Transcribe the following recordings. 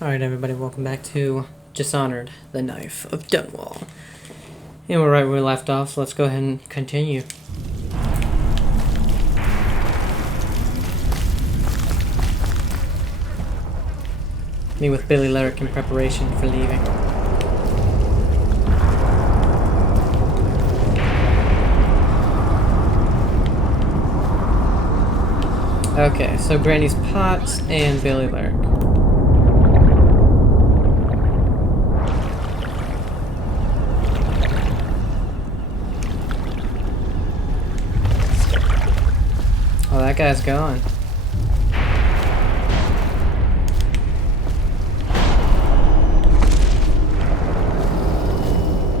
Alright everybody, welcome back to Dishonored, the Knife of Dunwall. And we're right where we left off, so let's go ahead and continue. Meet with Billy Lyric in preparation for leaving. Okay, so Granny's Pot and Billy Lyric. Oh, that guy's gone.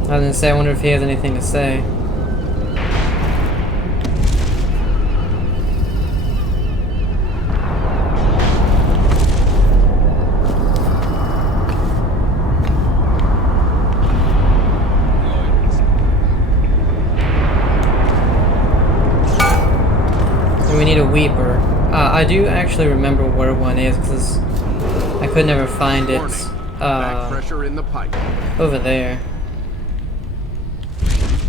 I was gonna say, I wonder if he has anything to say. We need a weeper. I do actually remember where one is because I could never find it. Back pressure in the pipe. Over there.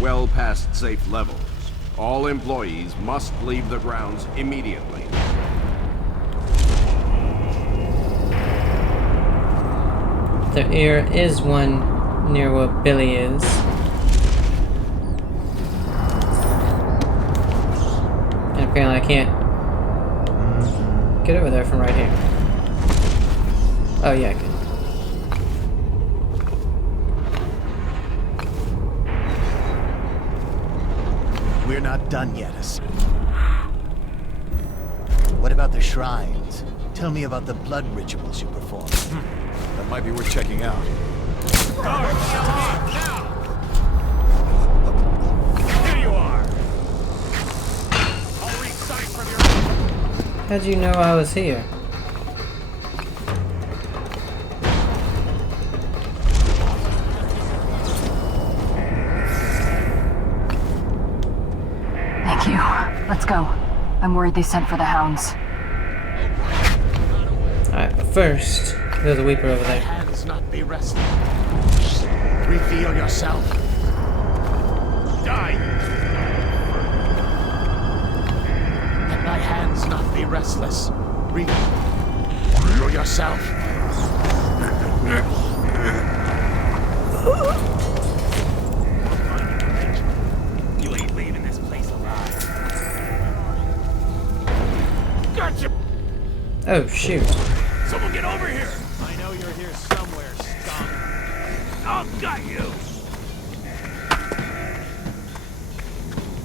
Well past safe levels. All employees must leave the grounds immediately. There is one near where Billy is. And apparently I can't get over there from right here. Oh yeah, I can. We're not done yet, What about the shrines? Tell me about the blood rituals you perform. That might be worth checking out. Here you are. I'll recite from your... How'd you know I was here? Thank you. Let's go. I'm worried they sent for the hounds. Alright, but first, there's a weeper over there. Hands not be restless. Reveal yourself. Die. Let my hands not be restless. Reveal yourself. You ain't leaving this place alive. Gotcha. Oh shoot. Someone get over here. I know you're here somewhere, skunk. I'll gut you.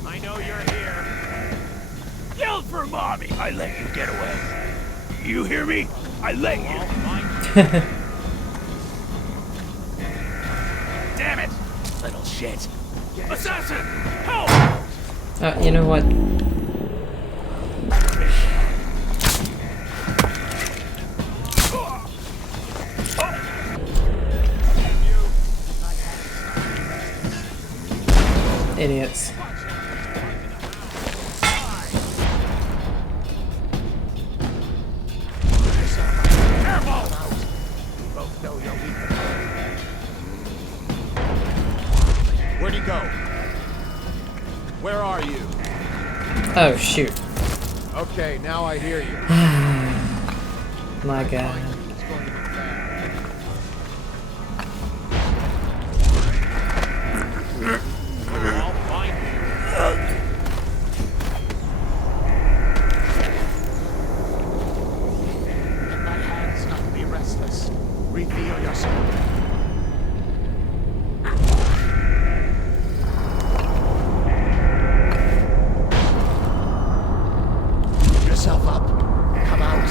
I know you're here. Yell for mommy. I let you get away. You hear me? I let you. Damn it! Little shit. Assassin! Help! You know what? Idiots. Where'd he go? Where are you? Oh shoot. Okay, now I hear you. My god. I'll find you. Let my hands not be restless. Reveal yourself. Yourself up. Come out.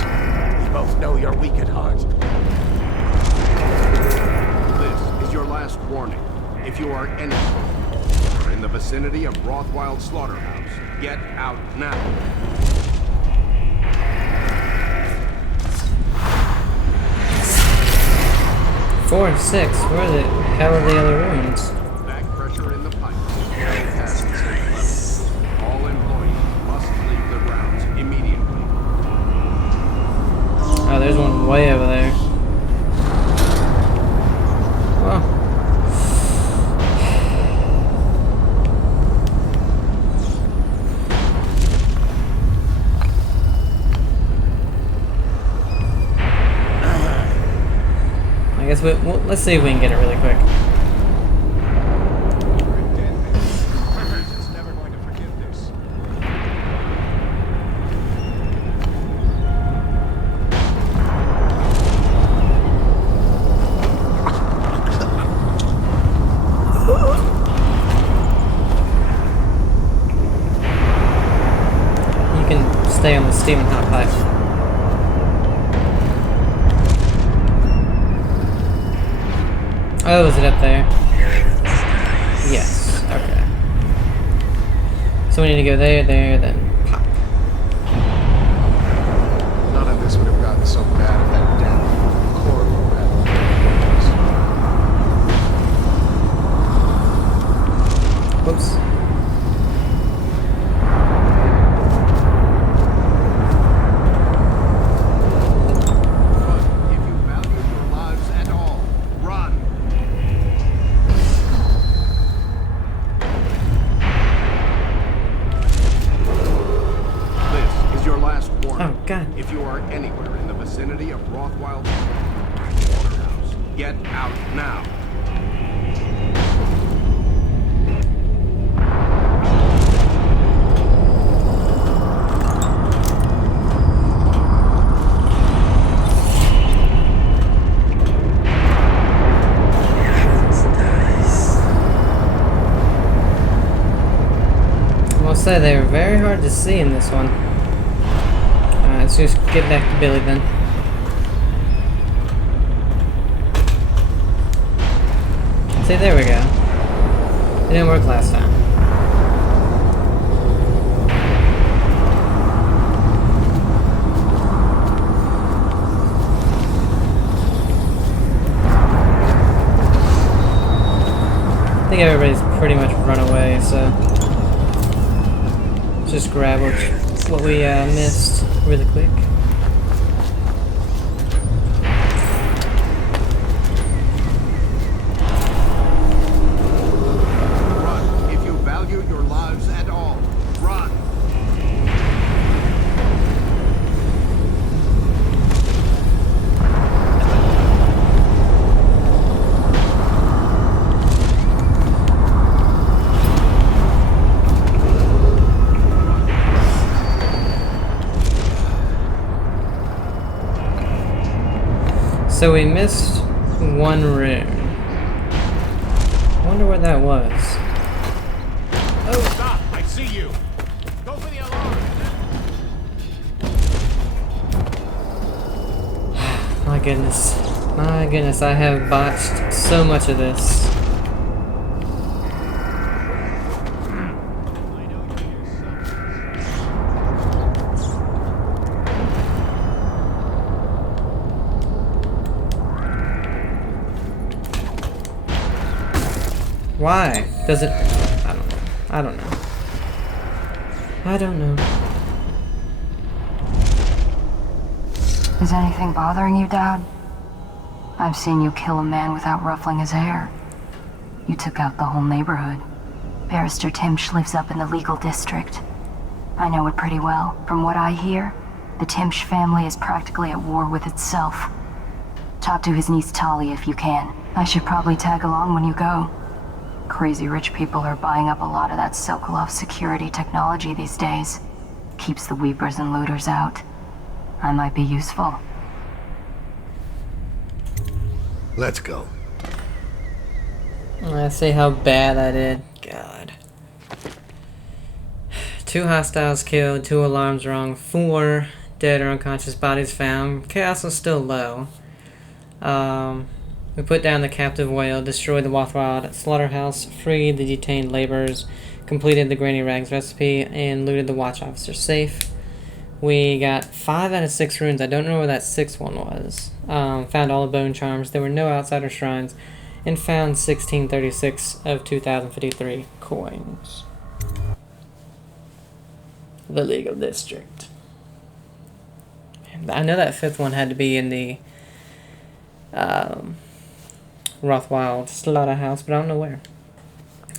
We both know you're weak at heart. This is your last warning. If you are anywhere or in the vicinity of Rothwild Slaughterhouse, get out now. Four and 6. Where the hell are the other ones? Back pressure in the pipe. Well past safe levels. All employees must leave the grounds immediately. Oh, there's one way over there. guess let's see if we can get it really quick. It's never going to forgive this. You can stay on the steaming hot pipe. Oh, is it up there? Yes. Okay. So we need to go there, then pop. None of this would have gotten so bad if that damn Corvo had. Whoops. If you value your lives at all, run. This is your last warning. Oh, God. If you are anywhere in the vicinity of Rothwild's slaughterhouse, get out now. I'll say they were very hard to see in this one. Alright, let's just get back to Billy then. See, there we go. It didn't work last time. I think everybody's pretty much run away, so let's just grab what we missed really quick. Run. If you value your lives at all, run. So we missed one room. I wonder what that was. Oh, stop! I see you. Go for the alarm. My goodness. My goodness, I have botched so much of this. Why? Does it... I don't know. I don't know. I don't know. Is anything bothering you, Dad? I've seen you kill a man without ruffling his hair. You took out the whole neighborhood. Barrister Timish lives up in the legal district. I know it pretty well. From what I hear, the Timish family is practically at war with itself. Talk to his niece Talia if you can. I should probably tag along when you go. Crazy rich people are buying up a lot of that Sokolov security technology these days. Keeps the weepers and looters out. I might be useful. Let's go. I see how bad I did. God. 2 hostiles killed, 2 alarms rung, 4 dead or unconscious bodies found. Chaos was still low. We put down the captive whale, destroyed the Rothwild slaughterhouse, freed the detained laborers, completed the Granny Rags recipe, and looted the watch officer's safe. We got 5 out of 6 runes. I don't know where that 6th one was. Found all the bone charms. There were no outsider shrines. And found 1636 of 2053 coins. The legal district. I know that 5th one had to be in the Rothwild slaughterhouse, but I don't know where.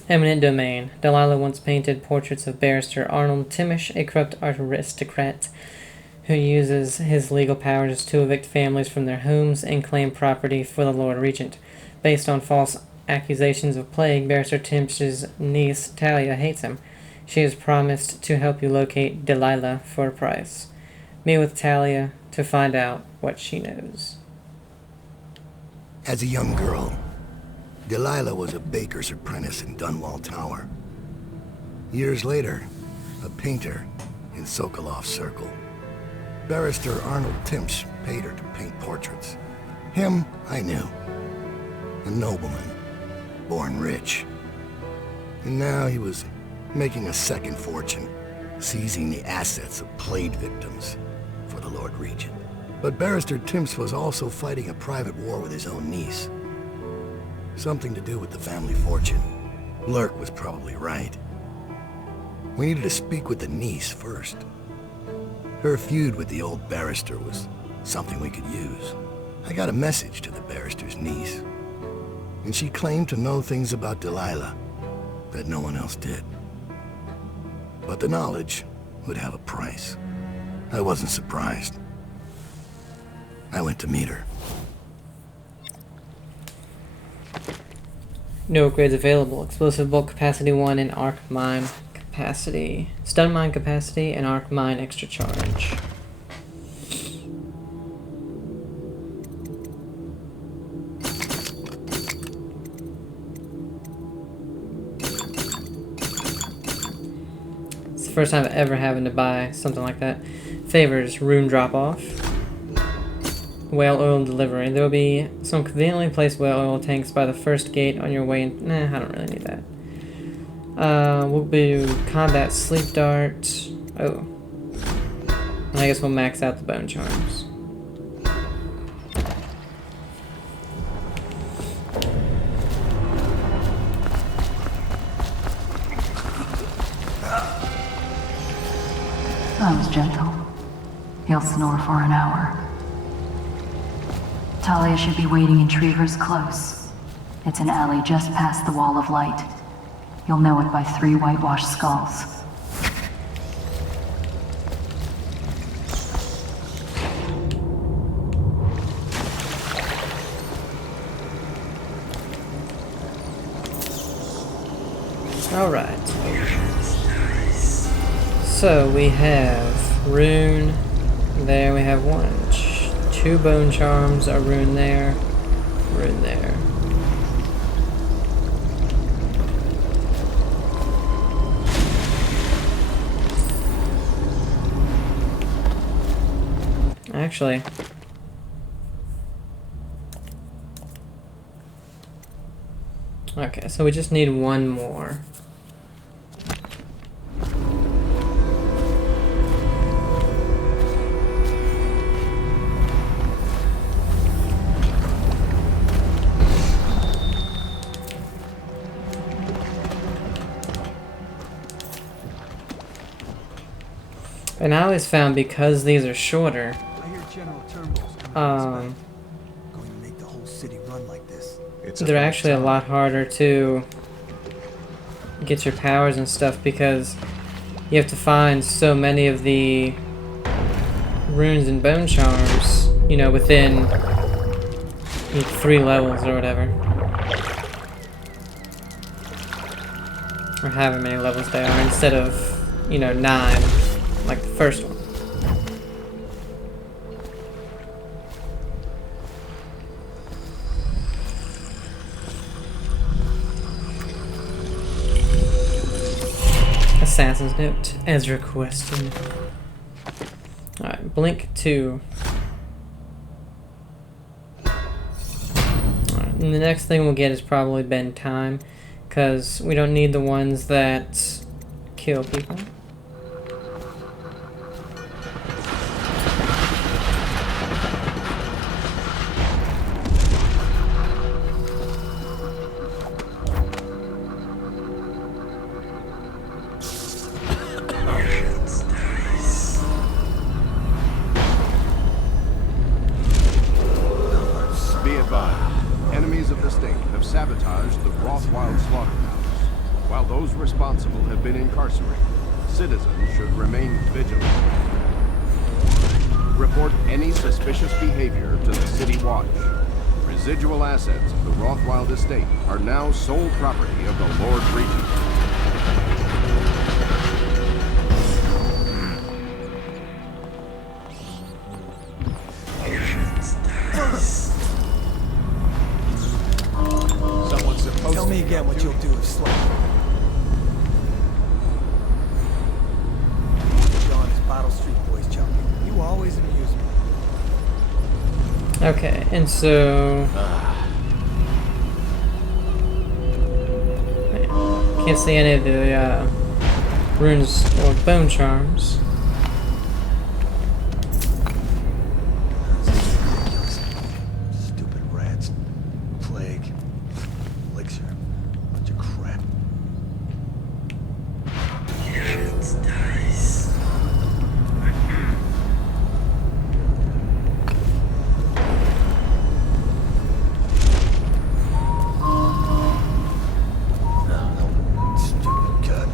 Eminent domain. Delilah once painted portraits of Barrister Arnold Timish, a corrupt aristocrat who uses his legal powers to evict families from their homes and claim property for the Lord Regent. Based on false accusations of plague, Barrister Timish's niece, Talia, hates him. She has promised to help you locate Delilah for a price. Meet with Talia to find out what she knows. As a young girl, Delilah was a baker's apprentice in Dunwall Tower. Years later, a painter in Sokolov's circle. Barrister Arnold Timish paid her to paint portraits. Him, I knew. A nobleman, born rich. And now he was making a second fortune, seizing the assets of plague victims for the Lord Regent. But Barrister Timish was also fighting a private war with his own niece. Something to do with the family fortune. Lurk was probably right. We needed to speak with the niece first. Her feud with the old barrister was something we could use. I got a message to the barrister's niece, and she claimed to know things about Delilah that no one else did. But the knowledge would have a price. I wasn't surprised. I went to meet her. No upgrades available. Explosive bulk capacity 1 and arc mine capacity. Stun mine capacity and arc mine extra charge. It's the first time ever having to buy something like that. Favors rune drop off. Whale oil delivery. There will be some conveniently placed whale oil tanks by the first gate on your way in. Nah, I don't really need that. We'll do combat sleep dart. Oh. And I guess we'll max out the bone charms. I was gentle. He'll snore for an hour. Talia should be waiting in Trevor's Close. It's an alley just past the Wall of Light. You'll know it by 3 whitewashed skulls. Alright. So we have rune. There we have 2 bone charms, a rune there, rune there. Actually, okay, so we just need 1 more. And I always found because these are shorter, going to make the whole city run like this. they're actually a lot harder to get your powers and stuff because you have to find so many of the runes and bone charms, you know, within 3 levels or whatever. Or however many levels they are instead of, 9. Like the first one. Assassin's Note, as requested. Alright, Blink 2. Alright, and the next thing we'll get is probably Bend Time, because we don't need the ones that kill people. Be advised, enemies of the state have sabotaged the Rothwild slaughterhouse. While those responsible have been incarcerated, citizens should remain vigilant. Report any suspicious behavior to the City Watch. Residual assets of the Rothwild estate are now sole property of the Lord Regent. Someone's supposed Tell to me again what you'll do if Slaughter. John is Bottle Street Boys chump. You always amuse me. Okay, and so can't see any of the runes or bone charms. Stupid rats. Plague. Elixir. Bunch of crap. Stupid god.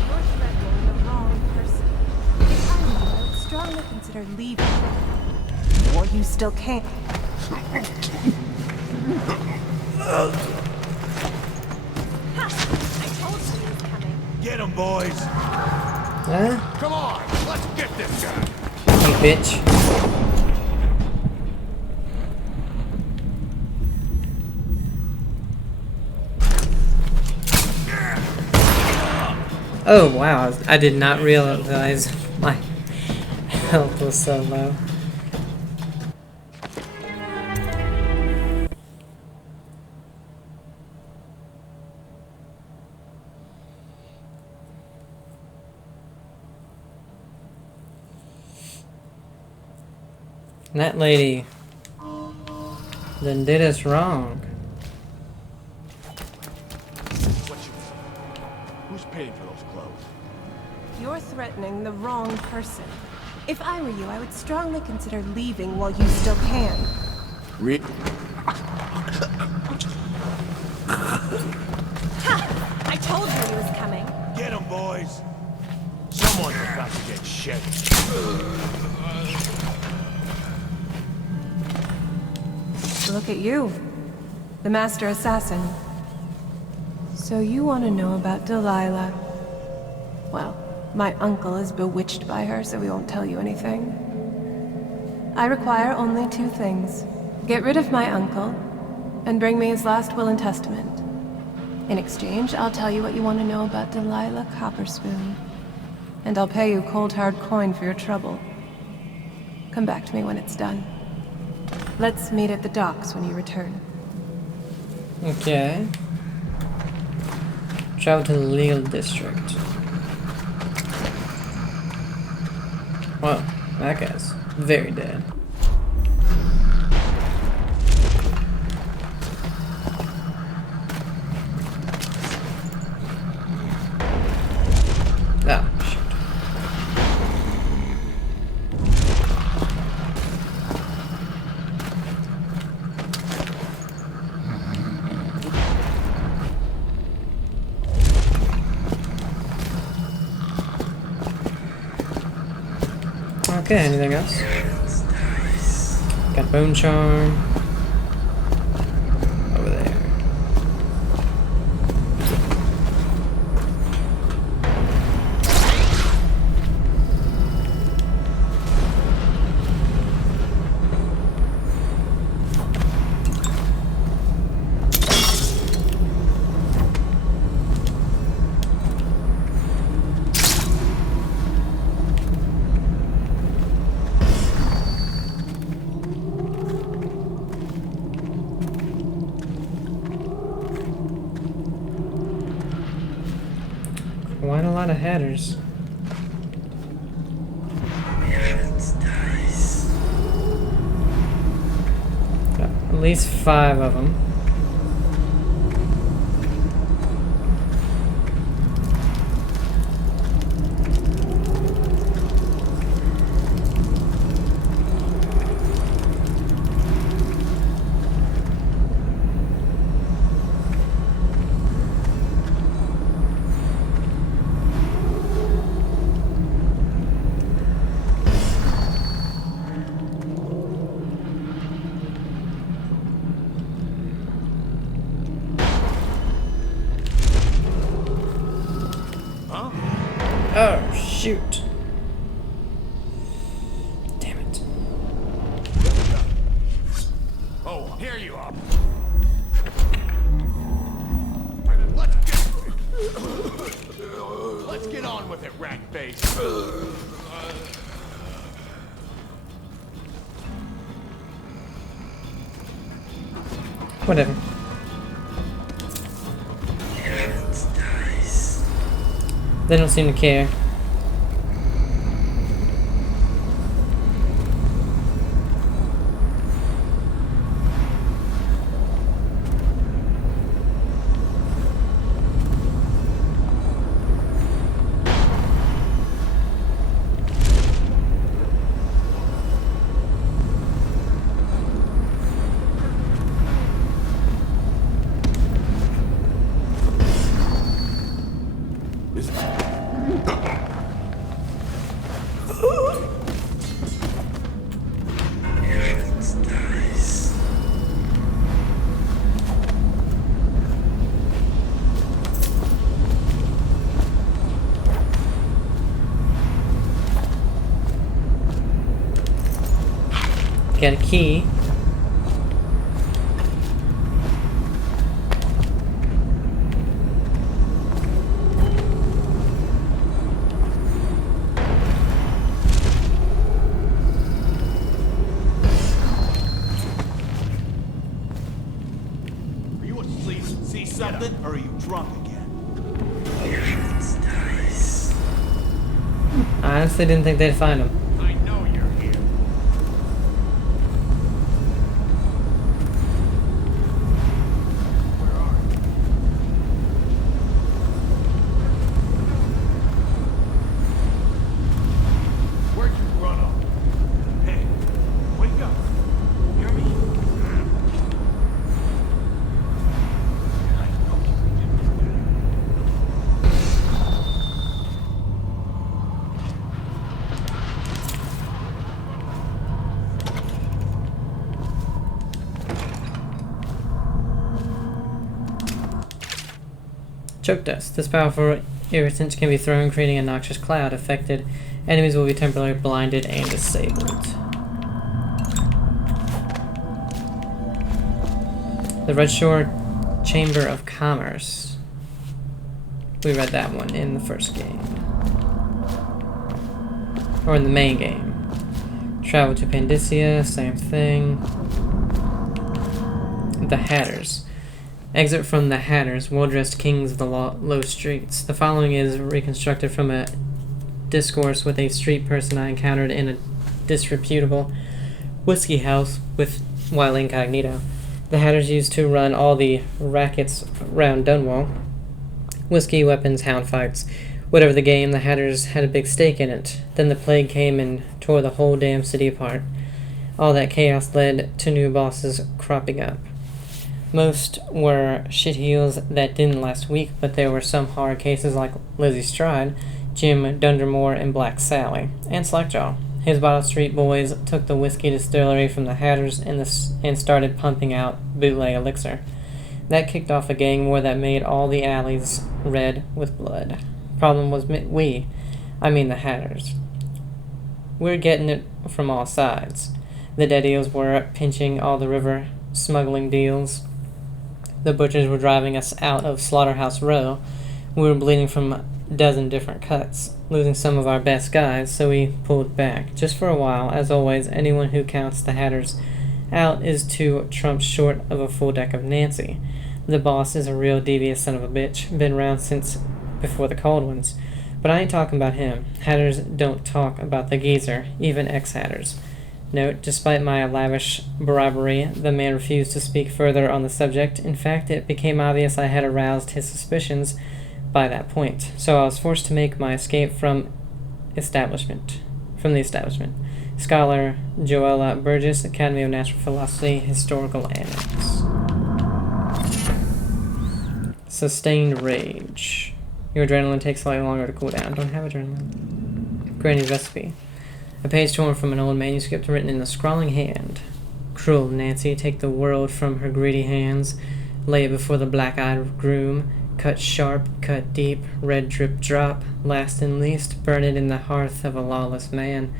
You're threatening the wrong person. If I were you, I would strongly consider leaving. Or you still can't. Ha! I told you he was coming. Get him, boys! Huh? Come on, let's get this guy. You bitch. Oh wow, I did not realize my health was so low. That lady then did us wrong. What you... Who's paying for those clothes? You're threatening the wrong person. If I were you, I would strongly consider leaving while you still can. Ha! I told you he was coming. Get him, boys! Someone's about to get shaked. Look at you. The Master Assassin. So you want to know about Delilah. Well, my uncle is bewitched by her, so we won't tell you anything. I require only two things. Get rid of my uncle, and bring me his last will and testament. In exchange, I'll tell you what you want to know about Delilah Copperspoon. And I'll pay you cold hard coin for your trouble. Come back to me when it's done. Let's meet at the docks when you return. Okay. Travel to the legal district. Well, that guy's very dead. Oh, shit. Okay, anything else? Got bone charm. Over there. Quite a lot of headers. Got at least 5 of them. Oh, shoot. Damn it. Oh, here you are. Let's get on with it, rat face. Whatever. They don't seem to care. Got a key. Are you asleep? See something? Or are you drunk again? I honestly didn't think they'd find him. I know you're here. Where are you? Where'd you run off? Hey, wake up. Hear me? I know you did better. Choke dust. This powerful irritant can be thrown, creating a noxious cloud. Affected enemies will be temporarily blinded and disabled. The Red Shore Chamber of Commerce. We read that one in the first game. Or in the main game. Travel to Pandysia, same thing. The Hatters. Exit from the Hatters, well-dressed kings of the low streets. The following is reconstructed from a discourse with a street person I encountered in a disreputable whiskey house while incognito. The Hatters used to run all the rackets around Dunwall. Whiskey, weapons, hound fights. Whatever the game, the Hatters had a big stake in it. Then the plague came and tore the whole damn city apart. All that chaos led to new bosses cropping up. Most were shitheels that didn't last week, but there were some hard cases like Lizzie Stride, Jim Dundermore, and Black Sally, and Slackjaw. His Bottle Street boys took the whiskey distillery from the Hatters and started pumping out bootleg elixir. That kicked off a gang war that made all the alleys red with blood. Problem was the Hatters. We're getting it from all sides. The Deadios were pinching all the river smuggling deals. The butchers were driving us out of Slaughterhouse Row. We were bleeding from a dozen different cuts, losing some of our best guys, so we pulled back. Just for a while, as always, anyone who counts the Hatters out is 2 trumps short of a full deck of Nancy. The boss is a real devious son of a bitch, been around since before the cold ones. But I ain't talking about him. Hatters don't talk about the geezer, even ex-Hatters. Note, despite my lavish bribery, the man refused to speak further on the subject. In fact, it became obvious I had aroused his suspicions by that point, so I was forced to make my escape from the establishment. Scholar Joella Burgess, Academy of Natural Philosophy, Historical Annex. Sustained Rage. Your adrenaline takes slightly longer to cool down. Don't have adrenaline. Granny's Recipe. A page torn from an old manuscript written in a scrawling hand. Cruel Nancy, take the world from her greedy hands, lay it before the black-eyed groom, cut sharp, cut deep, red drip drop, last and least, burn it in the hearth of a lawless man.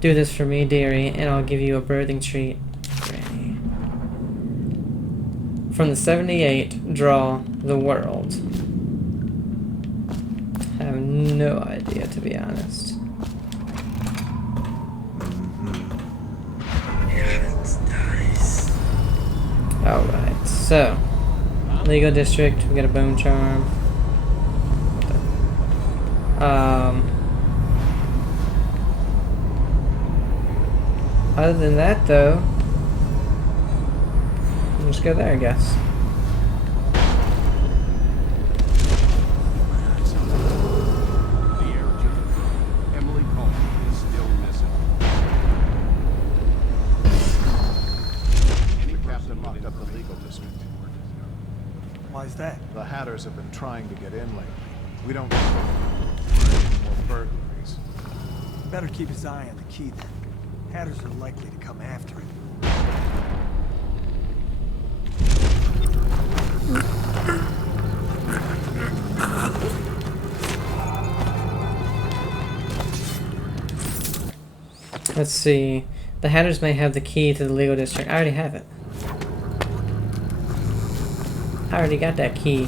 Do this for me, dearie, and I'll give you a birthing treat. Granny. From the 78, draw the world. I have no idea, to be honest. Alright, so legal district, we got a bone charm. Other than that though, we'll just go there, I guess. Emily Coleman is still missing. Any captain locked up the legal district. Why's that? The Hatters have been trying to get in lately. We don't need more burglaries. Better keep his eye on the key then. Hatters are likely to come after it. Let's see. The Hatters may have the key to the legal district. I already have it. I already got that key.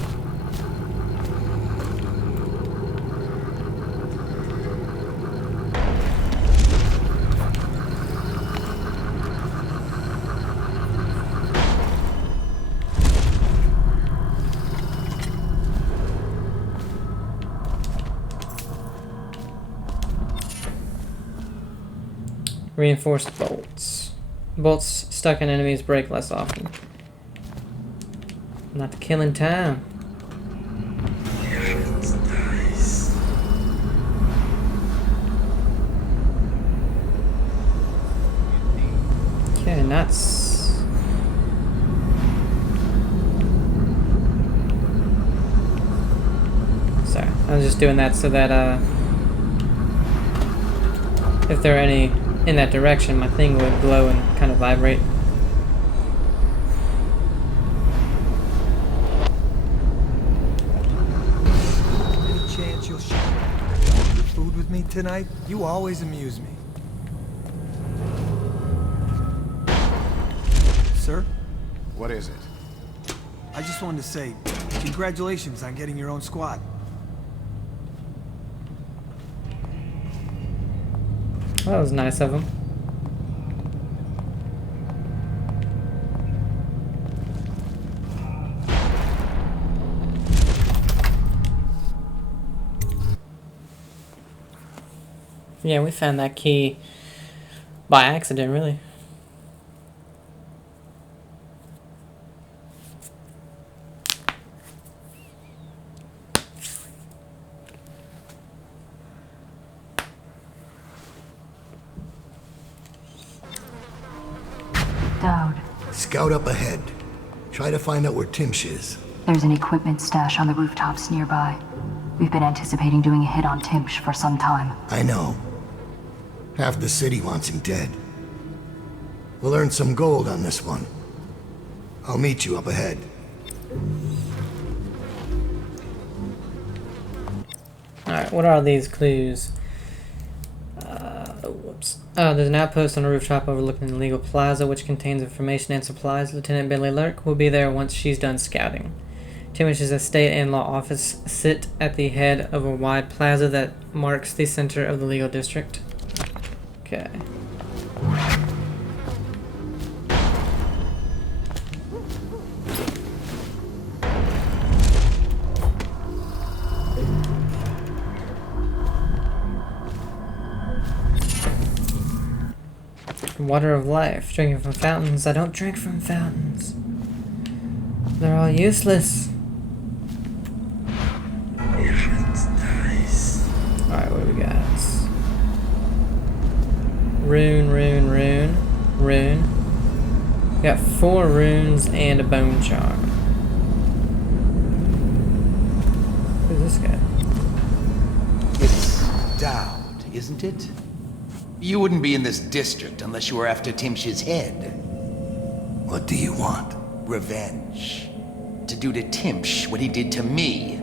Reinforced bolts. Bolts stuck in enemies break less often. Not killing time. Nice. Okay, nuts. Sorry, I was just doing that so that if there are any in that direction, my thing would glow and kind of vibrate. Any chance you'll share your food with me tonight? You always amuse me. Sir? What is it? I just wanted to say, congratulations on getting your own squad. Well, that was nice of him. Yeah, we found that key by accident, really. Dowd, Scout up ahead. Try to find out where Timish is. there's an equipment stash on the rooftops nearby. We've been anticipating doing a hit on Timish for some time. I know. Half the city wants him dead. We'll earn some gold on this one. I'll meet you up ahead. Alright, what are these clues? Whoops. There's an outpost on a rooftop overlooking the legal plaza, which contains information and supplies. Lieutenant Billy Lurk will be there once she's done scouting. Timish's estate and law office sit at the head of a wide plaza that marks the center of the legal district. Okay. Water of life. Drinking from fountains. I don't drink from fountains. They're all useless. Alright, what do we got? Rune. We got 4 runes and a bone charm. Who's this guy? It's Dowd, isn't it? You wouldn't be in this district unless you were after Timsh's head. What do you want? Revenge. To do to Timsh what he did to me.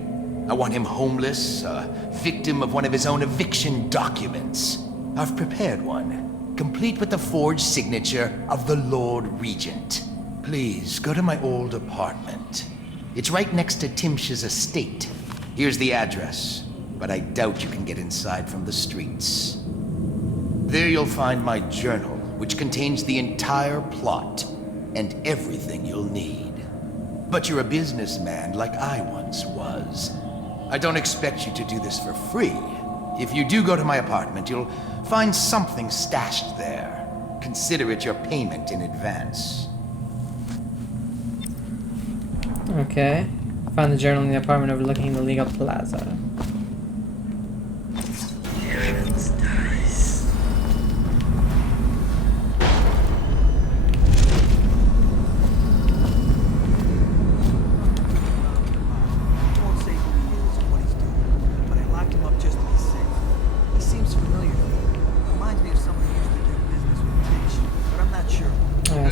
I want him homeless, a victim of one of his own eviction documents. I've prepared one, complete with the forged signature of the Lord Regent. Please, go to my old apartment. It's right next to Timish's estate. Here's the address, but I doubt you can get inside from the streets. There you'll find my journal, which contains the entire plot and everything you'll need. But you're a businessman like I once was. I don't expect you to do this for free. If you do go to my apartment, you'll find something stashed there. Consider it your payment in advance. Okay. Find the journal in the apartment overlooking the legal plaza.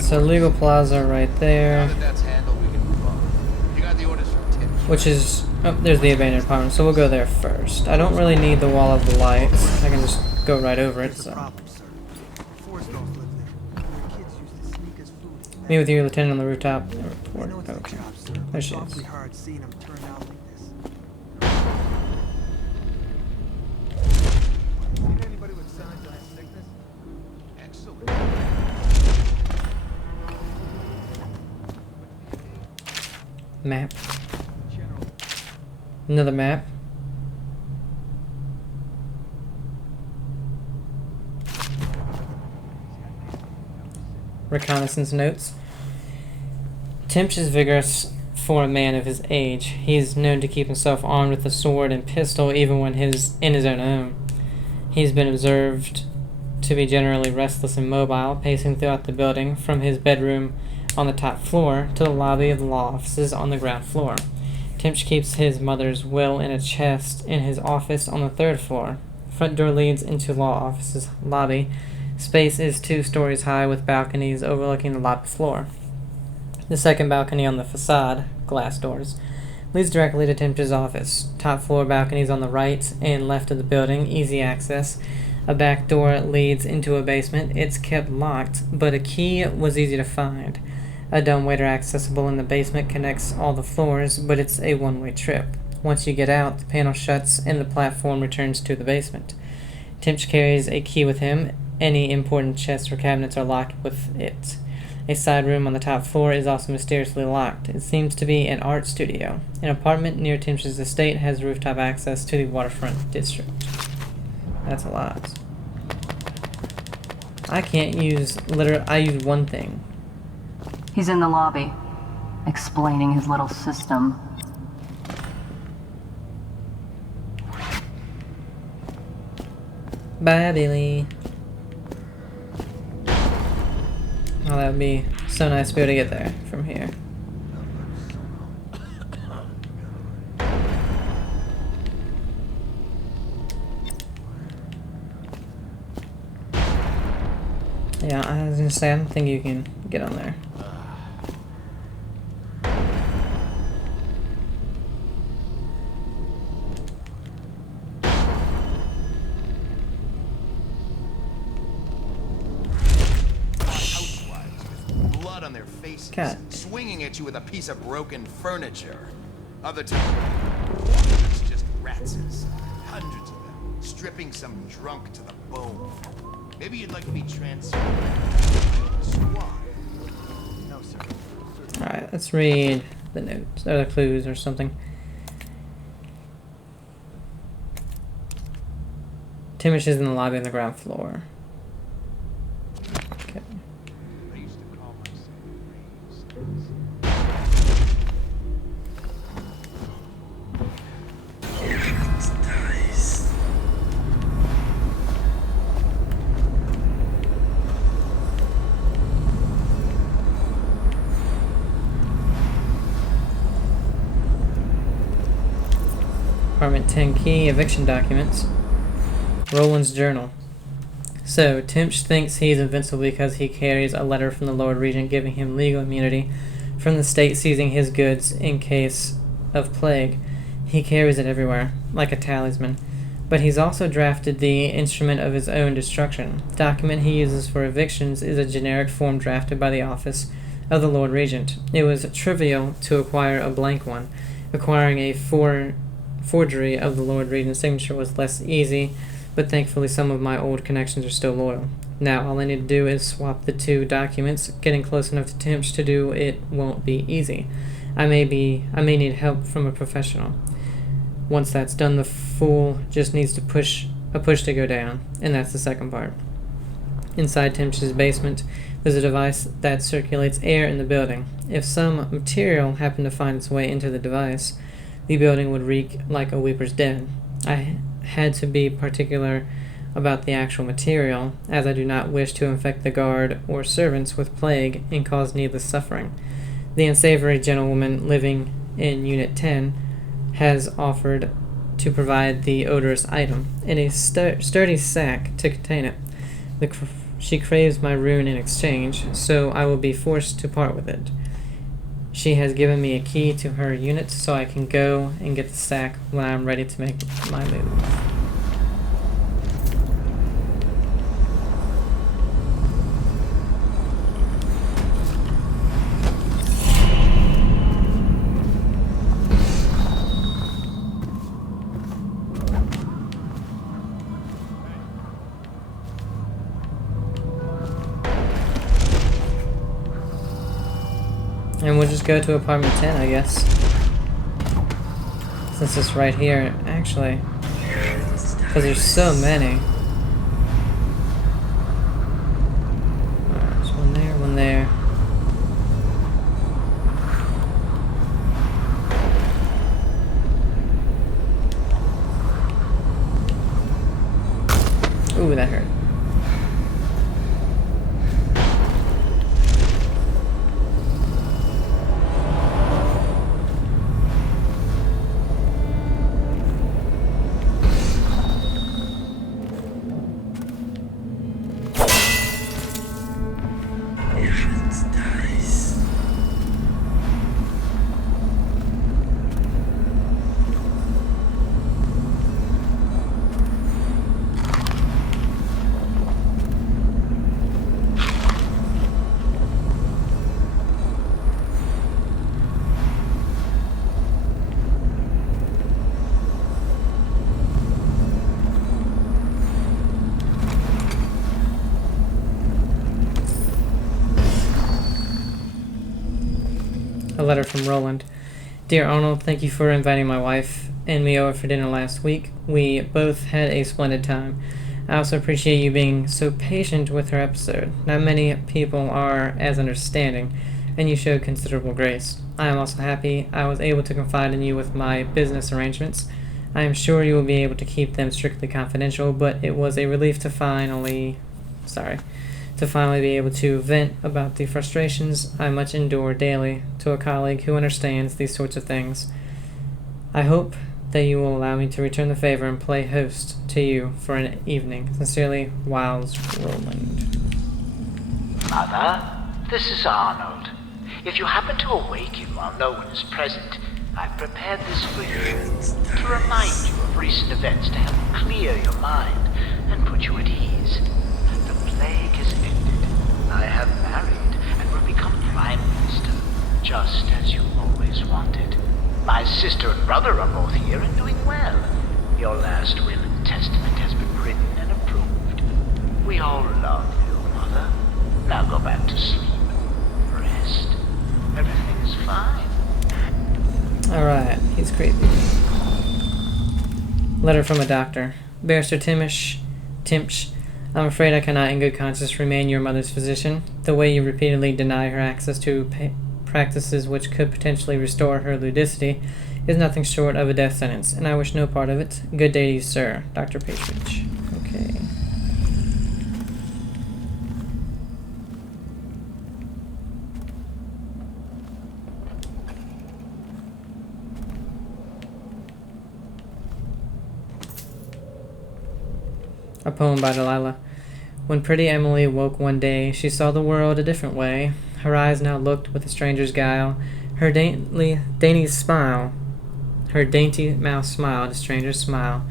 So legal plaza right there, Now that that's handled, we can move on. You got the orders from Timish. which is, oh, there's the abandoned apartment, so we'll go there first. I don't really need the wall of the lights, I can just go right over it, so. Meet with you, Lieutenant, on the rooftop. Report. Okay. There she is. Map. Another map. Reconnaissance notes. Timish is vigorous for a man of his age. He is known to keep himself armed with a sword and pistol even when in his own home. He's been observed to be generally restless and mobile, pacing throughout the building from his bedroom on the top floor to the lobby of the law offices on the ground floor. Timish keeps his mother's will in a chest in his office on the 3rd floor. Front door leads into law offices lobby. Space is 2 stories high with balconies overlooking the lobby floor. The second balcony on the facade, glass doors, leads directly to Timish's office. Top floor balconies on the right and left of the building, easy access. A back door leads into a basement. It's kept locked, but a key was easy to find. A dumbwaiter accessible in the basement connects all the floors, but it's a one-way trip. Once you get out, the panel shuts and the platform returns to the basement. Timish carries a key with him. Any important chests or cabinets are locked with it. A side room on the top floor is also mysteriously locked. It seems to be an art studio. An apartment near Timish's estate has rooftop access to the waterfront district. That's a lot. I can't use I use one thing. He's in the lobby, explaining his little system. Bye, Billy. Oh, that would be so nice to be able to get there from here. Yeah, I was gonna say, I don't think you can get on there. Blood on their faces, Cat. swinging at you with a piece of broken furniture. Other times, it's just rats, hundreds of them, stripping some drunk to the bone. Maybe you'd like to be transferred to the squad. No, sir. Alright, let's read the notes, or the clues or something. Timish is in the lobby on the ground floor. Okay. I used to call myself Apartment 10 key, eviction documents. Roland's journal. So, Timish thinks he's invincible because he carries a letter from the Lord Regent giving him legal immunity from the state seizing his goods in case of plague. He carries it everywhere, like a talisman. But he's also drafted the instrument of his own destruction. The document he uses for evictions is a generic form drafted by the office of the Lord Regent. It was trivial to acquire a blank one. Acquiring a forgery of the Lord Regent's signature was less easy, but thankfully some of my old connections are still loyal. Now all I need to do is swap the two documents. Getting close enough to Timish to do it won't be easy. I may need help from a professional. Once that's done, the fool just needs to push to go down, and that's the second part. Inside Timish's basement, there's a device that circulates air in the building. If some material happened to find its way into the device, the building would reek like a weeper's den. I had to be particular about the actual material, as I do not wish to infect the guard or servants with plague and cause needless suffering. The unsavory gentlewoman living in Unit 10 has offered to provide the odorous item in a sturdy sack to contain it. She craves my rune in exchange, so I will be forced to part with it. She has given me a key to her unit, so I can go and get the sack when I'm ready to make my move. And we'll just go to apartment 10, I guess. Since it's right here, actually. Because there's so many. Alright, there's one there, one there. Ooh, that hurt. A letter from Roland. Dear Arnold, thank you for inviting my wife and me over for dinner last week. We both had a splendid time. I also appreciate you being so patient with her episode. Not many people are as understanding, and you showed considerable grace. I am also happy I was able to confide in you with my business arrangements. I am sure you will be able to keep them strictly confidential, but it was a relief to finally be able to vent about the frustrations I much endure daily to a colleague who understands these sorts of things. I hope that you will allow me to return the favor and play host to you for an evening. Sincerely, Wiles Roland. Mother, this is Arnold. If you happen to awaken while no one is present, I've prepared this for you to remind you of recent events to help clear your mind and put you at ease. The plague has ended. I have married and will become Prime Minister, just as you always wanted. My sister and brother are both here and doing well. Your last will and testament has been written and approved. We all love you, Mother. Now go back to sleep. Rest. Everything is fine. Alright, he's creepy. Letter from a doctor. Barrister Timish, I'm afraid I cannot in good conscience remain your mother's physician. The way you repeatedly deny her access to practices which could potentially restore her ludicity is nothing short of a death sentence, and I wish no part of it. Good day to you, sir. Dr. Patridge. Okay. A poem by Delilah. When pretty Emily woke one day, she saw the world a different way. Her eyes now looked with a stranger's guile. Her dainty smile Her dainty mouth smiled a stranger's smile.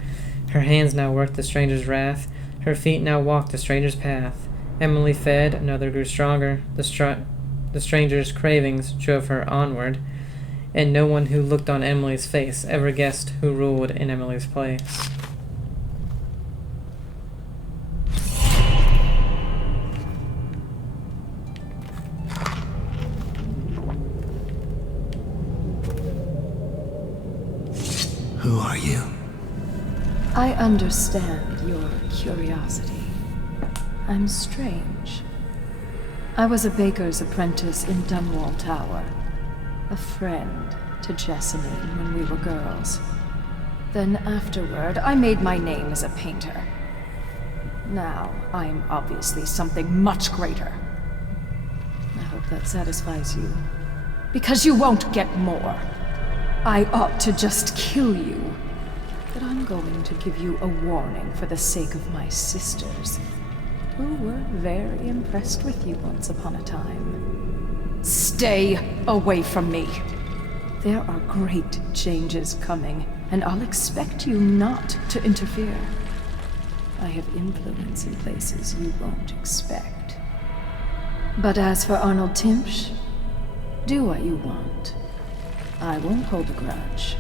Her hands now worked the stranger's wrath. Her feet now walked the stranger's path. Emily fed, another grew stronger. The stranger's cravings drove her onward, and no one who looked on Emily's face ever guessed who ruled in Emily's place. Who are you? I understand your curiosity. I'm strange. I was a baker's apprentice in Dunwall Tower. A friend to Jessamine when we were girls. Then afterward, I made my name as a painter. Now, I'm obviously something much greater. I hope that satisfies you. Because you won't get more. I ought to just kill you. But I'm going to give you a warning for the sake of my sisters, who were very impressed with you once upon a time. Stay away from me. There are great changes coming, and I'll expect you not to interfere. I have influence in places you won't expect. But as for Arnold Timish, do what you want. I won't hold a grudge.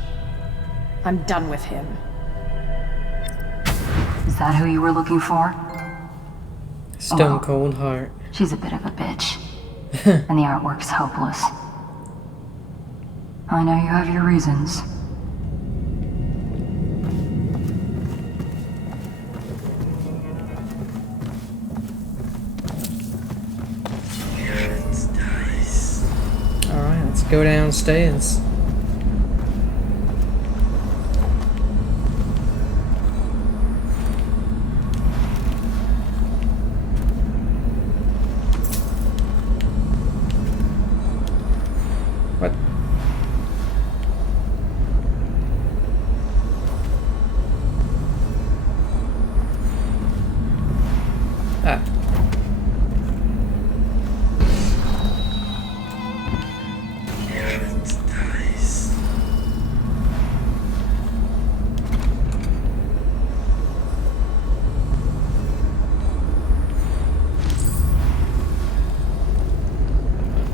I'm done with him. Is that who you were looking for? Stone cold heart. She's a bit of a bitch. And the artwork's hopeless. I know you have your reasons. Alright, let's go downstairs. What? Ah.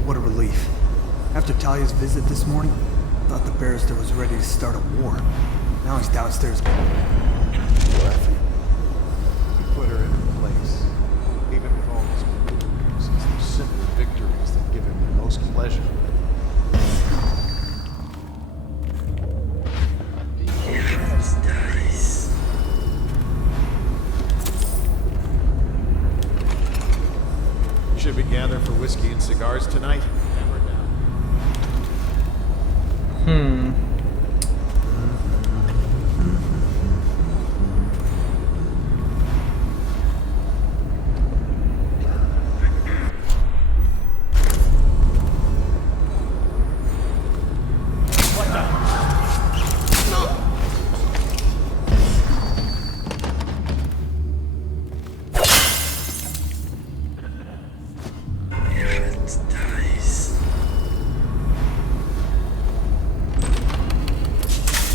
What a relief. After Talia's visit this morning, I thought the barrister was ready to start a war. Now he's downstairs. Laughing. We put her in her place. Even with all these bruises, there's simple victories that give him the most pleasure. Should we gather for whiskey and cigars tonight? Hammer down.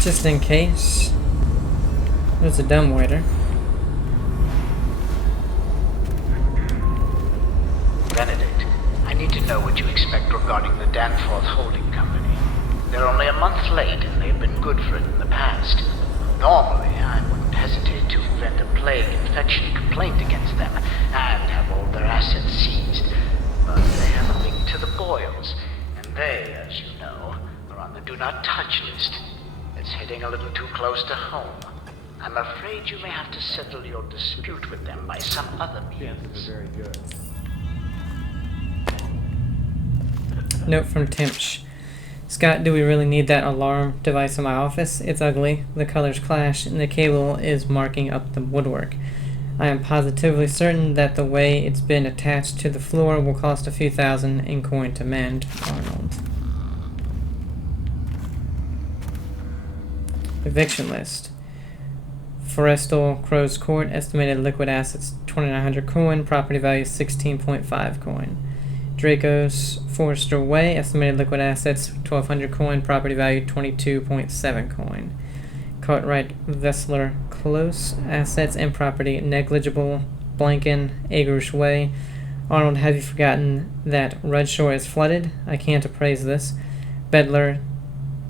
Just in case. There's a dumbwaiter. Benedict, I need to know what you expect regarding the Danforth Holding Company. They're only a month late, and they've been good for it in the past. Normally, I wouldn't hesitate to invent a plague infection complaint against them and have all their assets seized. But they have a link to the Boyles, and they, as you know, are on the Do Not Touch list. It's hitting a little too close to home. I'm afraid you may have to settle your dispute with them by some other means. Very good. Note from Timish. Scott, do we really need that alarm device in my office? It's ugly, the colors clash, and the cable is marking up the woodwork. I am positively certain that the way it's been attached to the floor will cost a few thousand in coin to mend. Arnold. Eviction list. Forestal Crow's Court, estimated liquid assets 2,900 coin, property value 16.5 coin. Dracos Forrester Way, estimated liquid assets 1200 coin, property value 22.7 coin. Cartwright Vessler Close, assets and property negligible. Blanken Agrush Way. Arnold, have you forgotten that Redshore is flooded? I can't appraise this. Bedler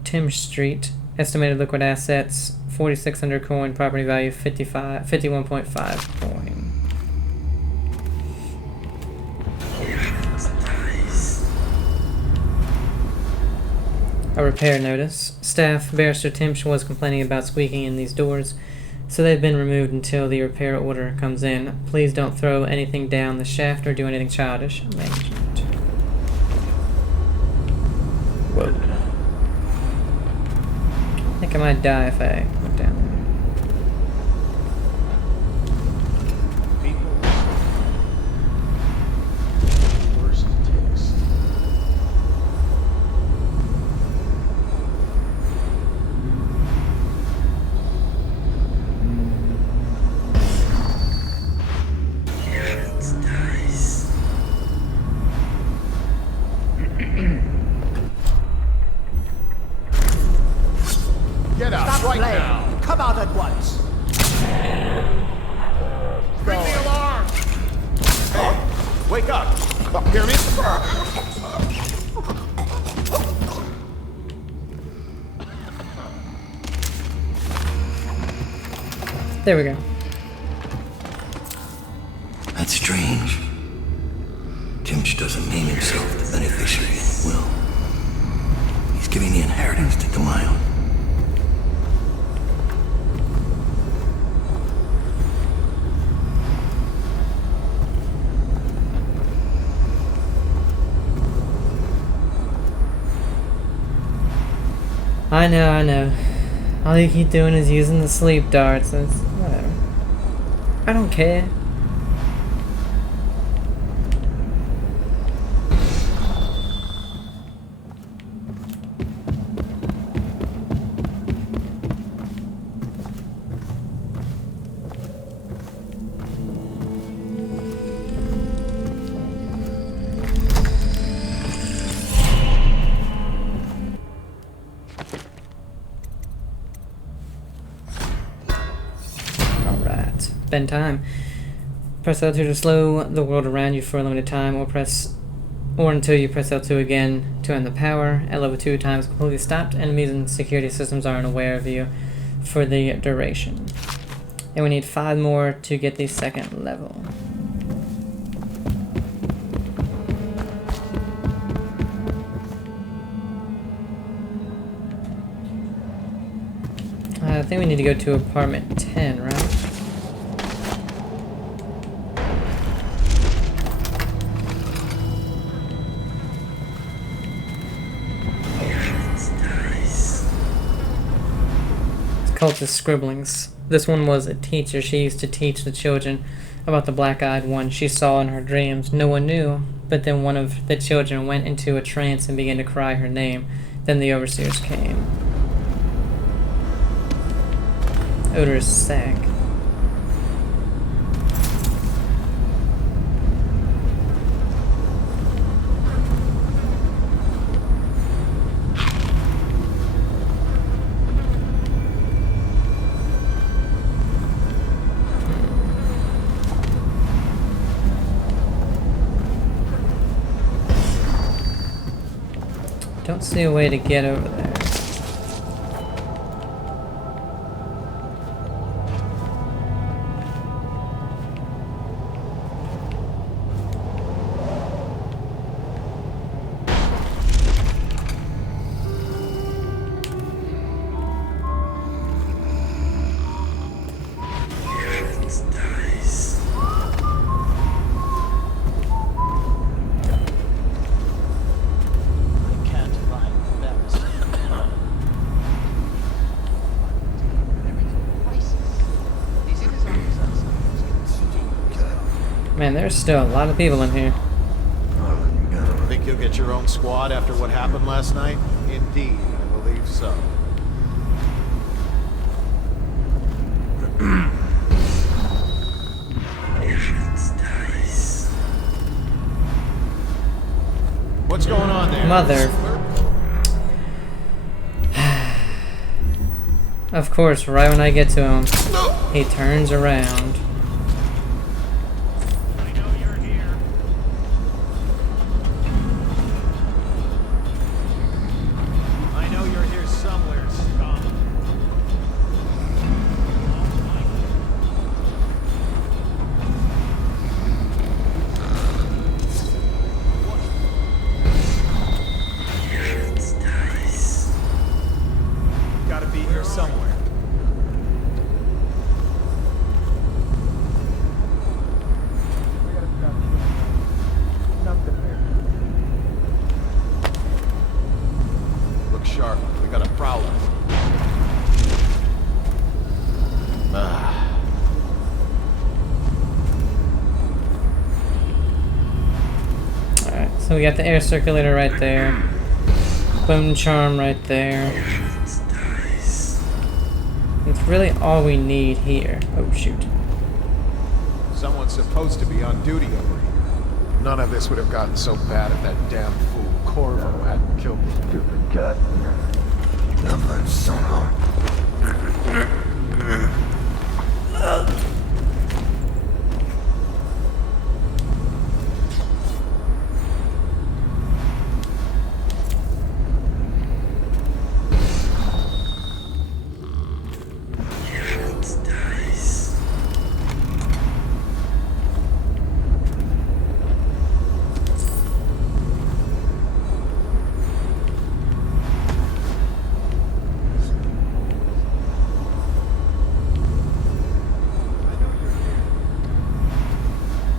Timish Street, estimated liquid assets 4600 coin, property value 51.5 coin. A repair notice. Staff, Barrister Timish was complaining about squeaking in these doors, so they've been removed until the repair order comes in. Please don't throw anything down the shaft or do anything childish. Management. Whoa. I think I might die if I went down there. Get out right now! Come out at once! Bring the alarm! Hey, wake up! Hear me? There we go. That's strange. Timish doesn't name himself the beneficiary in the will. He's giving the inheritance to Delilah. I know. All you keep doing is using the sleep darts. It's whatever. I don't care. Spend time. Press L2 to slow the world around you for a limited time, or until you press L2 again to end the power. At level 2, time is completely stopped. Enemies and security systems are unaware of you for the duration. And we need 5 more to get the second level. I think we need to go to apartment 10, right? Cultist scribblings. This one was a teacher. She used to teach the children about the black-eyed one she saw in her dreams. No one knew, but then one of the children went into a trance and began to cry her name. Then the overseers came. Odorous sack. Don't see a way to get over there. Man, there's still a lot of people in here. Think you'll get your own squad after what happened last night? Indeed, I believe so. Mother. Of course, right when I get to him, he turns around. I know you're here. I know you're here somewhere, scum. Gotta be here somewhere. Nothing there. Look sharp. We got a prowler. Alright, so we got the air circulator right there. Bone charm right there. It's really all we need here. Oh shoot. Someone's supposed to be on duty over here. None of this would have gotten so bad if that damn fool Corvo hadn't killed me. Stupid gut. Never son.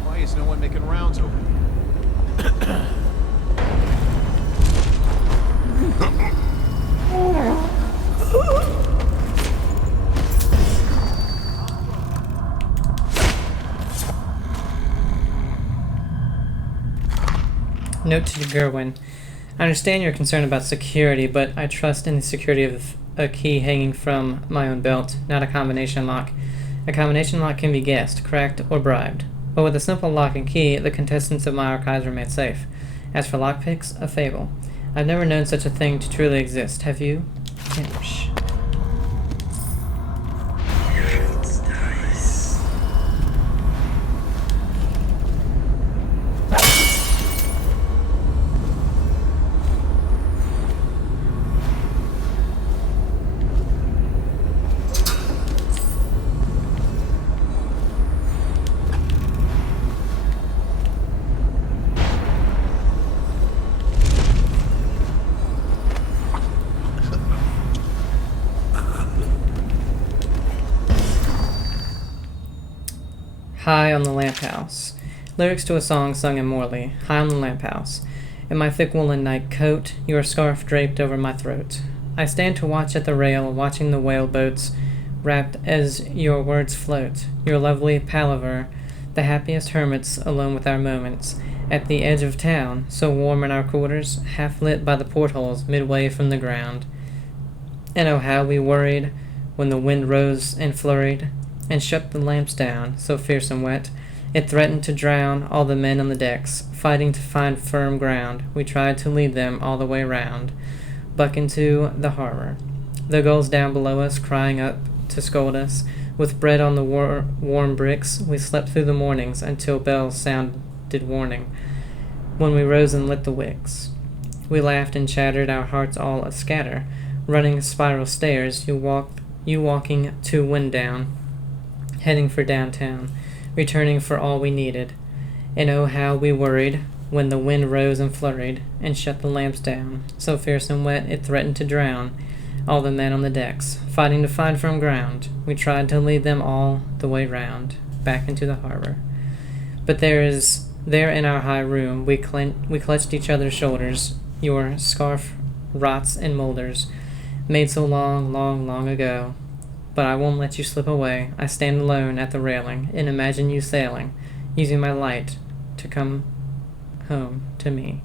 Why is no one making rounds over here? Note to Gerwin. I understand your concern about security, but I trust in the security of a key hanging from my own belt, not a combination lock. A combination lock can be guessed, cracked, or bribed. But with a simple lock and key, the contestants of my archives remain safe. As for lockpicks, a fable. I've never known such a thing to truly exist. Have you? Timish. High on the Lamp House. Lyrics to a song sung in Morley. High on the lamp house. In my thick woolen night coat, your scarf draped over my throat. I stand to watch at the rail, watching the whale boats, wrapped as your words float. Your lovely palaver, the happiest hermits alone with our moments. At the edge of town, so warm in our quarters, half lit by the portholes midway from the ground. And oh how we worried when the wind rose and flurried, and shut the lamps down, so fierce and wet, it threatened to drown all the men on the decks, fighting to find firm ground. We tried to lead them all the way round, buck into the harbor. The gulls down below us, crying up to scold us, with bread on the warm bricks, we slept through the mornings until bells sounded warning, when we rose and lit the wicks. We laughed and chattered, our hearts all a-scatter, running spiral stairs, you walking to wind down, heading for downtown, returning for all we needed. And oh how we worried when the wind rose and flurried and shut the lamps down, so fierce and wet it threatened to drown all the men on the decks, fighting to find firm ground. We tried to lead them all the way round, back into the harbor. But there in our high room we clutched each other's shoulders, your scarf rots and molders, made so long, long, long ago. But I won't let you slip away. I stand alone at the railing and imagine you sailing, using my light to come home to me.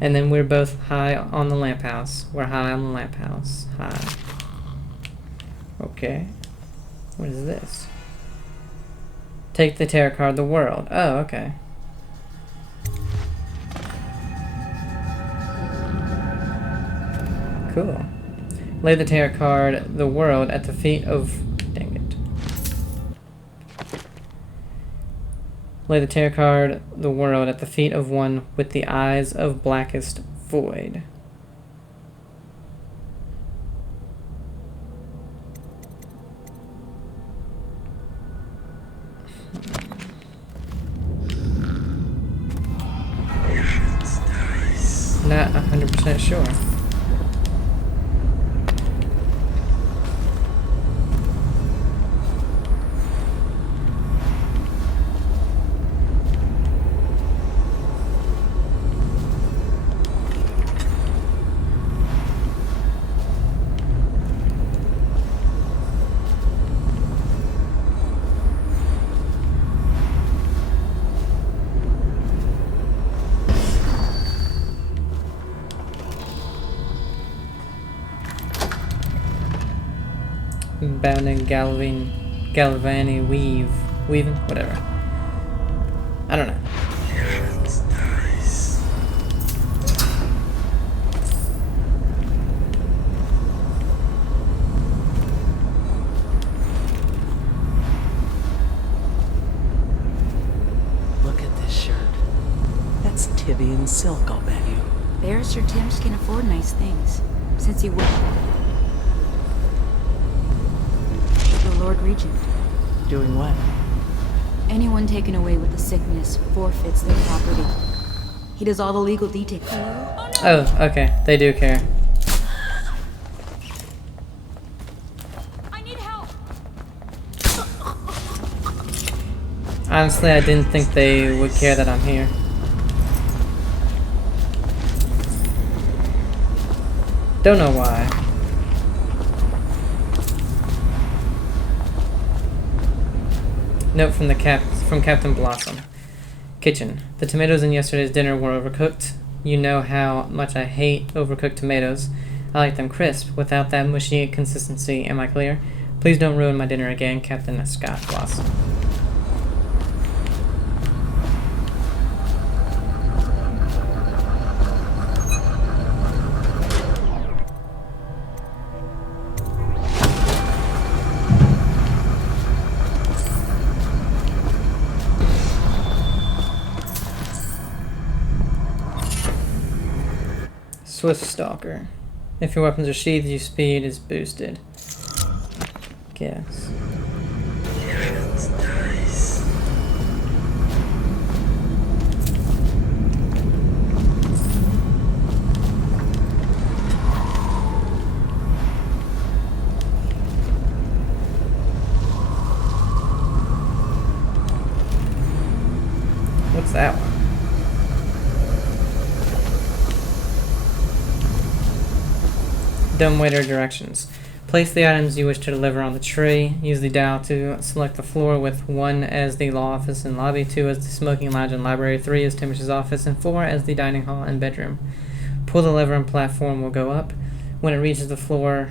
And then we're both high on the lamp house. We're high on the lamp house. High. Okay. What is this? Take the tarot card, the world. Oh, okay. Cool. Lay the tarot card, the world, at the feet of... Dang it. Lay the tarot card, the world, at the feet of one with the eyes of blackest void. Not 100% sure. Bound in Galvani weaving, whatever. I don't know. Look at this shirt. That's Tibian silk, I'll bet you. Barrister Timish can afford nice things, since he worked the Lord Regent. Doing what? Anyone taken away with the sickness forfeits their property. He does all the legal details. Oh, okay. They do care. I need help. Honestly, I didn't think they would care that I'm here. Don't know why. Note from Captain Blossom. Kitchen. The tomatoes in yesterday's dinner were overcooked. You know how much I hate overcooked tomatoes. I like them crisp, without that mushy consistency. Am I clear? Please don't ruin my dinner again, Captain Scott Blossom. Swift Stalker. If your weapons are sheathed, your speed is boosted. Guess. What's that one? Dumbwaiter directions. Place the items you wish to deliver on the tray. Use the dial to select the floor, with 1 as the law office and lobby, 2 as the smoking lounge and library, 3 as Timish's office, and 4 as the dining hall and bedroom. Pull the lever and platform will go up. When it reaches the floor,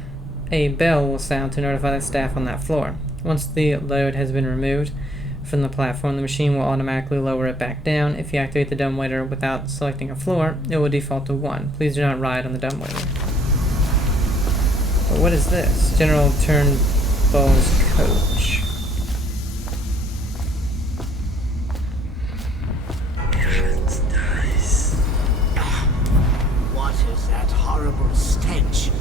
a bell will sound to notify the staff on that floor. Once the load has been removed from the platform, the machine will automatically lower it back down. If you activate the dumbwaiter without selecting a floor, it will default to 1. Please do not ride on the dumbwaiter. But what is this? General Turnbull's coach. What is that horrible stench?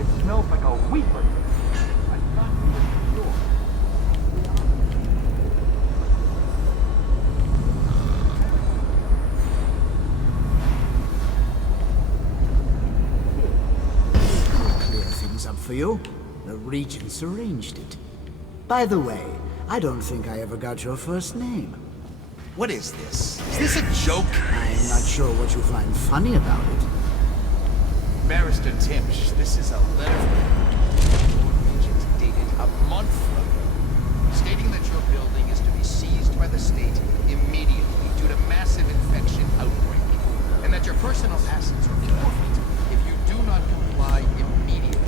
It smells like a weeper. I thought we were secure. Up for you. The Regents arranged it. By the way, I don't think I ever got your first name. What is this? Is this a joke? I'm not sure what you find funny about it. Barrister Timish, this is a letter from the Lord Regent dated a month ago, stating that your building is to be seized by the state immediately due to massive infection outbreak, and that your personal assets are forfeit if you do not comply immediately.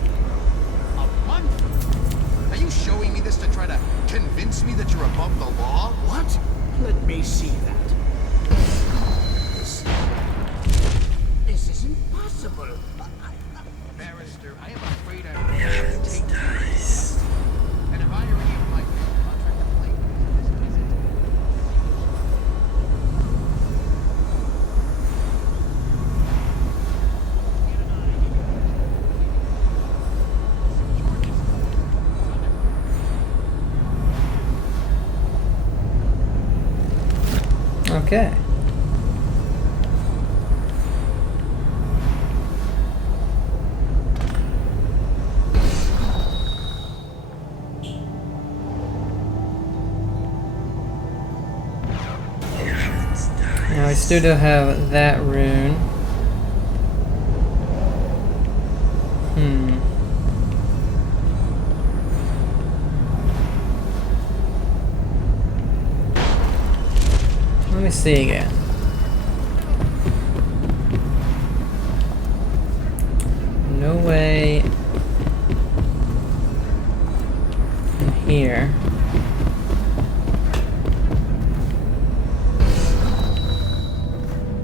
A month? Are you showing me this to try to convince me see that. This isn't possible. Barrister, I am afraid I will take this. And if I or any of my men contract a plane, this visit. Okay. Now we still do have that rune. Let me see again. No way in here.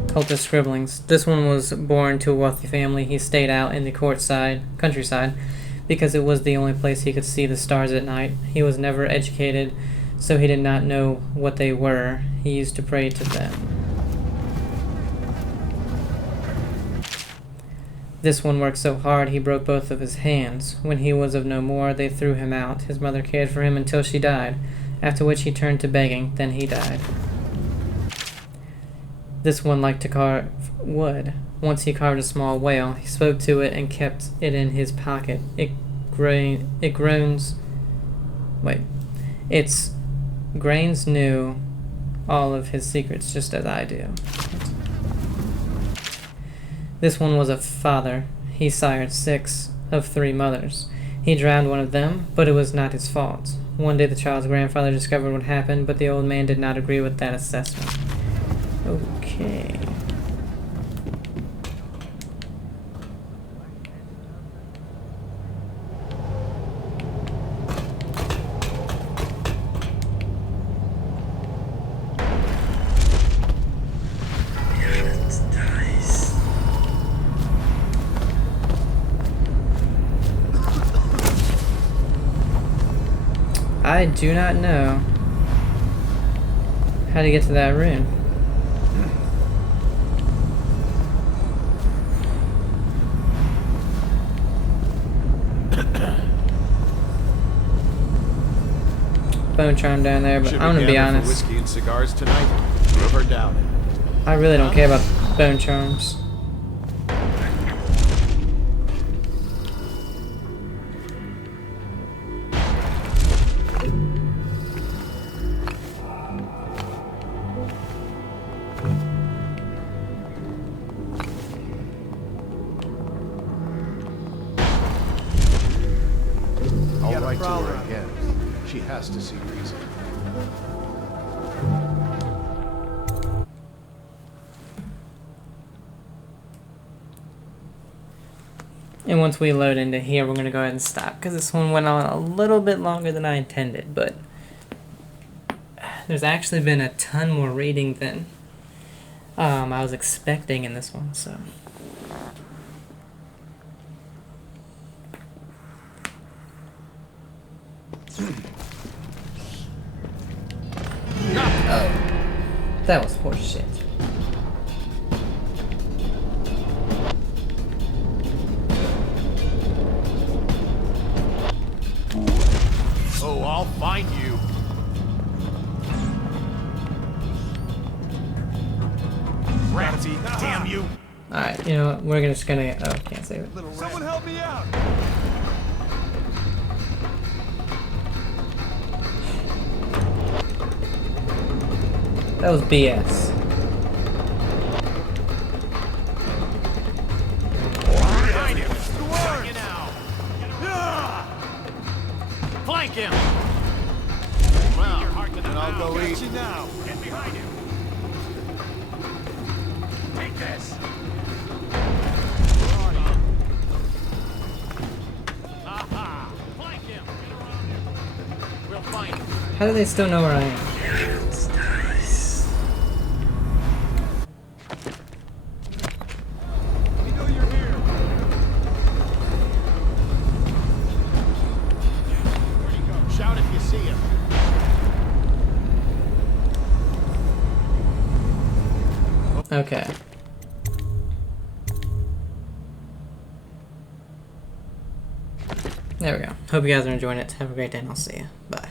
Cultist scribblings. This one was born to a wealthy family. He stayed out in the countryside, because it was the only place he could see the stars at night. He was never educated, so he did not know what they were. He used to pray to them. This one worked so hard he broke both of his hands. When he was of no more, they threw him out. His mother cared for him until she died, after which he turned to begging. Then he died. This one liked to carve wood. Once he carved a small whale. He spoke to it and kept it in his pocket. Its grains knew all of his secrets, just as I do. This one was a father. He sired 6 of 3 mothers. He drowned one of them, but it was not his fault. One day the child's grandfather discovered what happened, but the old man did not agree with that assessment. Okay. I do not know how to get to that rune. Bone charm down there, but I'm gonna be honest. Whiskey and cigars tonight. Never doubt it. I really don't care about bone charms. I'll write to her again. She has to see reason. And once we load into here, we're going to go ahead and stop, because this one went on a little bit longer than I intended, but there's actually been a ton more reading than I was expecting in this one, so. Oh, that was horse shit. Oh, I'll find you. Ratty, damn you. Alright, you know what? We're just gonna. Oh, can't save it. Someone help me out. That was BS. Behind him. Flank him now. Flank him. Wow. And I'll go eat. You now. Get behind him. Take this. Aha. Flank him. Get around him. We'll find him. How do they still know where I am? Okay. There we go. Hope you guys are enjoying it. Have a great day and I'll see you. Bye.